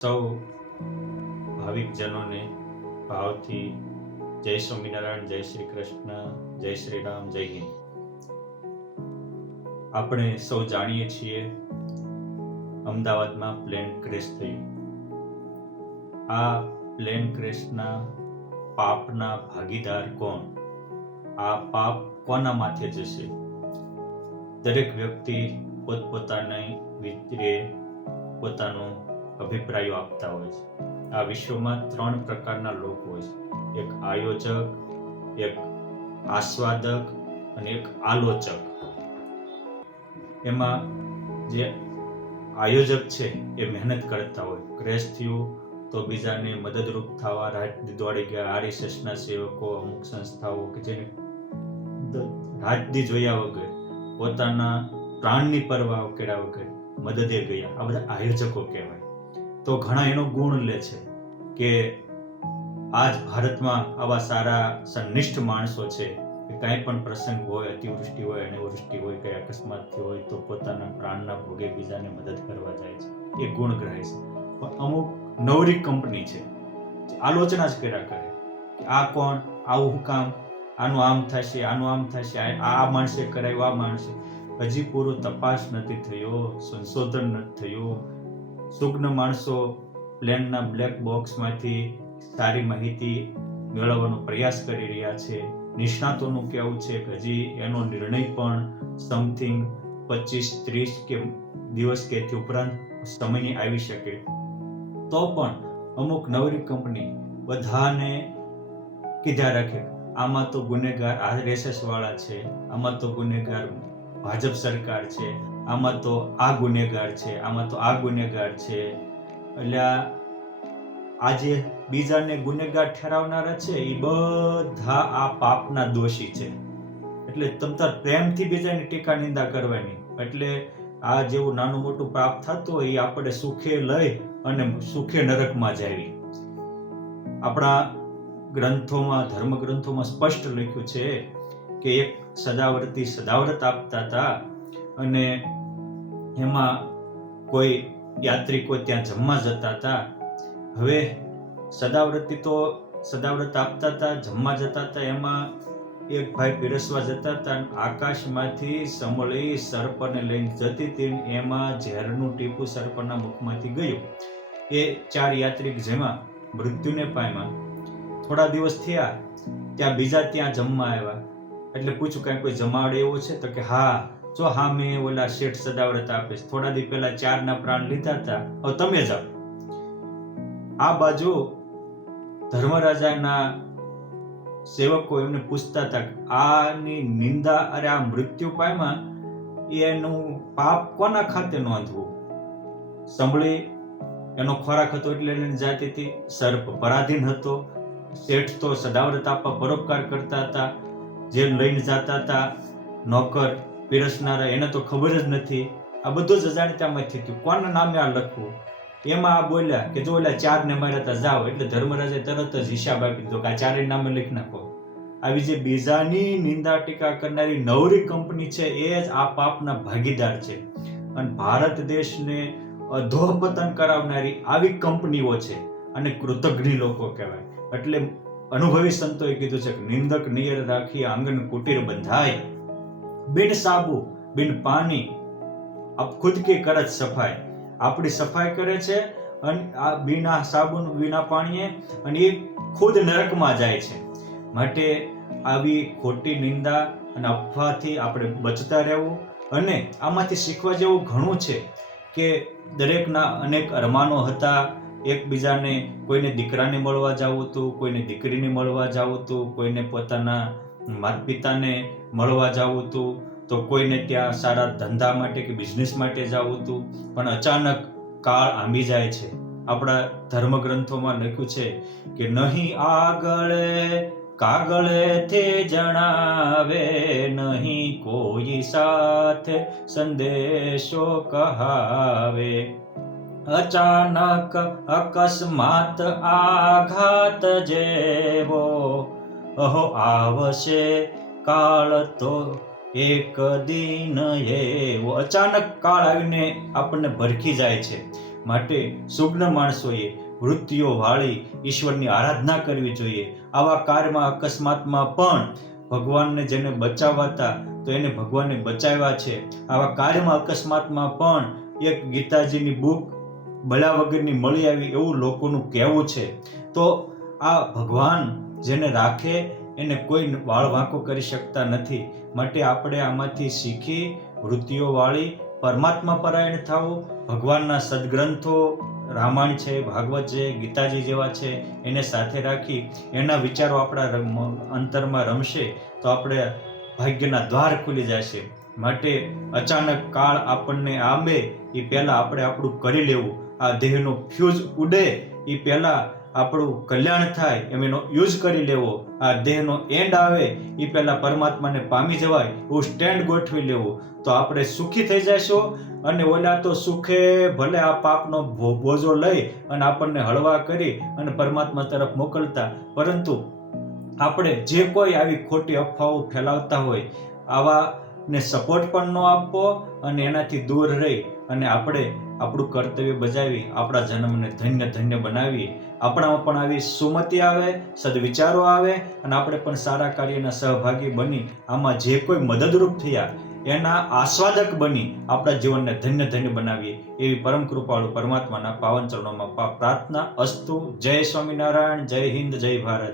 સૌ ભાવિકજનોને ભાવથી જય સ્વામિનારાયણ, જય શ્રી કૃષ્ણ, જય શ્રી રામ, જય હિન્દ. આપણે સૌ જાણીએ છીએ અમદાવાદમાં પ્લેન ક્રેશ થયું. આ પ્લેન ક્રેશના પાપના ભાગીદાર કોણ? આ પાપ કોના માથે જશે? દરેક વ્યક્તિ પોતપોતાની રીતે પોતાનો અભિપ્રાયો આપતા હોય છે. આ વિશ્વમાં 3 પ્રકારના લોકો હોય છે. એક આયોજક, એક આસ્વાદક અને એક આલોચક. એમાં જે આયોજક છે એ મહેનત કરતા હોય. ક્રેશ થયું તો બીજાને મદદરૂપ થવા રાત દોડી ગયા. આરએસએસના સેવકો, અમુક સંસ્થાઓ કે જેને રાતદી જોયા વગર, પોતાના પ્રાણની પરવા કર્યા વગર મદદે ગયા. આ બધા આયોજકો કહેવાય. તો ઘણા એનો ગુણ લે છે કે આજ ભારતમાં આવા સારા સંનિષ્ઠ માણસો છે કે કાંઈ પણ પ્રસંગ હોય, અતિવૃષ્ટિ હોય, અનાવૃષ્ટિ હોય, કઈ અકસ્માતથી હોય તો પોતાના પ્રાણના ભોગે બીજાને મદદ કરવા જાય છે. એ ગુણ ગ્રાહ્ય છે. પણ અમુક નવરી કંપની છે, આલોચના જ કર્યા કરે કે આ કોણ, આવું કામ, આનું આમ થશે, આનું આમ થશે, આ માણસે કરાયું, આ માણસે. હજી પૂરો તપાસ નથી થયો, સંશોધન નથી થયું. સુજ્ઞ માણસો પ્લેનના બ્લેક બોક્સમાંથી સારી માહિતી મેળવવાનો પ્રયાસ કરી રહ્યા છે. નિષ્ણાતોનું કહેવું છે કે હજી એનો નિર્ણય પણ સમથિંગ 25-30 કે દિવસ કે તે ઉપરાંત સમયની આવી શકે. તો પણ અમુક નવરી કંપની બધાને કીધા રાખે આમાં તો ગુનેગાર આરએસએસ વાળા છે, આમાં તો ગુનેગાર ભાજપ સરકાર છે, આમાં તો આ ગુનેગાર છે, આમાં તો આ ગુનેગાર છે. એટલે આજે બીજાને ગુનેગાર ઠેરાવનારા છે એ બધા આ પાપના દોષી છે. એટલે તમતાર પ્રેમથી બીજાની ટીકા નિંદા કરવાની. એટલે આ જેવું નાનું મોટું પાપ થતું હોય એ આપણે સુખે લઈ અને સુખે નરકમાં જાવી. આપણા ગ્રંથોમાં, ધર્મ ગ્રંથોમાં સ્પષ્ટ લખ્યું છે કે એક સદાવ્રતી સદાવ્રત આપતા હતા અને એમાં કોઈ યાત્રિકો ત્યાં જમવા જતા હતા. હવે સદાવ્રતી તો સદાવ્રત આપતા હતા, જમવા જતા હતા. એમાં એક ભાઈ પીરસવા જતા હતા. આકાશમાંથી સમળી સર્પને લઈને જતી હતી. એમાં ઝેરનું ટીપું સર્પના મુખમાંથી ગયું. એ 4 યાત્રિક જેમાં મૃત્યુને પામ્યા. થોડા દિવસ થયા ત્યાં બીજા ત્યાં જમવા આવ્યા. એટલે પૂછ્યું કાંઈ કોઈ જમાડે એવો છે? તો કે હા, જો હા મેં ઓલા શેઠ સદાવ્રત આપીશ. થોડા દિવસ પહેલા 4ના પ્રાણ લીધા હતા, હવે તમે જાઓ. આ બાજુ ધર્મરાજાના સેવકો એમને પૂછતા હતા આની નિંદા, અરે આ મૃત્યુ પામ્યા એનું પાપ કોના ખાતે નોંધવું? સંભળી એનો ખોરાક હતો એટલે લઈને જાતી હતી. સર્પ પરાધીન હતો. શેઠ તો સદાવ્રત આપવા પરોપકાર કરતા હતા. જે લઈને જતા હતા નોકર પીરસનારા, એને તો ખબર જ નથી. આ બધું જ અજાણતામાંથી થયું. કોના નામે આ લખવું? એમાં આ બોલ્યા કે જો ઓલા 4ને માર્યા હતા, જાઓ. એટલે ધર્મરાજે તરત જ હિસાબ આપી દીધો કે આ 4 નામે લખી નાખો. આવી જે બીજાની નિંદા ટીકા કરનારી નવરી કંપની છે એ જ આ પાપના ભાગીદાર છે. અને ભારત દેશને અધોપતન કરાવનારી આવી કંપનીઓ છે અને કૃતજ્ઞ લોકો કહેવાય. એટલે અનુભવી સંતોએ કીધું છે કે નિંદક નિયર રાખી આંગન કુટીર બંધાય, બિન સાબુ બિન પાણી અબ ખુદ की करत સફાઈ. આપણી સફાઈ કરે છે અને આ બિના સાબુન બિના પાણીએ, અને એ ખુદ નરકમાં જાય છે. માટે આવી ખોટી નિંદા અને અફવાથી આપણે બચતા રહેવું. અને આમાંથી શીખવા જેવું ઘણું છે કે દરેકના અનેક અરમાનો હતા. એકબીજાને, કોઈને દીકરાને મળવા જવું હતું, કોઈને દીકરીને મળવા જવું હતું, કોઈને પોતાના માતા પિતાને મળવા જવું હતું, તો કોઈને ત્યાં સારા ધંધા માટે કે બિઝનેસ માટે જવું હતું. પણ અચાનક કાળ આંબી જાય છે. આપણા ધર્મગ્રંથોમાં લખ્યું છે કે નહીં આગળ કાગળેથી જણાવે, નહીં કોઈ સાથે સંદેશો કહાવે. અચાનક અકસ્માત આઘાત જેવો અહો આવશે કાળ તો એક દિન એવો. અચાનક કાળ આવીને આપણને ભરખી જાય છે. માટે સુજ્ઞ માણસોએ વૃત્તિઓ વાળી ઈશ્વરની આરાધના કરવી જોઈએ. આવા કાર્યમાં અકસ્માતમાં પણ ભગવાનને જેને બચાવવા હતા તો એને ભગવાને બચાવ્યા છે. આવા કાર્યમાં અકસ્માતમાં પણ એક ગીતાજીની બુક બળ્યા વગરની મળી આવી એવું લોકોનું કહેવું છે. તો આ ભગવાન જેને રાખે એને કોઈ વાળ વાંકો કરી શકતા નથી. માટે આપણે આમાંથી શીખી વૃત્તિઓ વાળી પરમાત્મા પરાયણ થવું. ભગવાનના સદગ્રંથો રામાયણ છે, ભાગવત છે, ગીતાજી જેવા છે એને સાથે રાખી એના વિચારો આપણા અંતરમાં રમશે તો આપણે ભાગ્યના દ્વાર ખુલી જશે. માટે અચાનક કાળ આપણને આંબે એ પહેલા આપણે આપણું કરી લેવું. આ દેહનો ફ્યુઝ ઉડે એ પહેલા આપણું કલ્યાણ થાય એમ એનો યુઝ કરી લેવો. આ દેહનો એન્ડ આવે એ પહેલા પરમાત્માને પામી જવાય એવું સ્ટેન્ડ ગોઠવી લેવું. તો આપણે સુખી થઈ જઈશું. અને ઓલા તો સુખે ભલે આ પાપનો બોજો લઈ અને આપણને હળવા કરી અને પરમાત્મા તરફ મોકલતા, પરંતુ આપણે જે કોઈ આવી ખોટી અફવાઓ ફેલાવતા હોય આવા ને સપોર્ટ પણ ન આપવો અને એનાથી દૂર રહી અને આપણે આપણું કર્તવ્ય બજાવી આપણા જન્મને ધન્ય ધન્ય બનાવીએ. આપણામાં પણ આવી સુમતિ આવે, સદવિચારો આવે અને આપણે પણ સારા કાર્યના સહભાગી બની આમાં જે કોઈ મદદરૂપ થયા એના આસ્વાદક બની આપણા જીવનને ધન્ય ધન્ય બનાવીએ એવી પરમ કૃપાળુ પરમાત્માના પાવન ચરણોમાં પ્રાર્થના અસ્તુ. જય સ્વામિનારાયણ, જય હિન્દ, જય ભારત.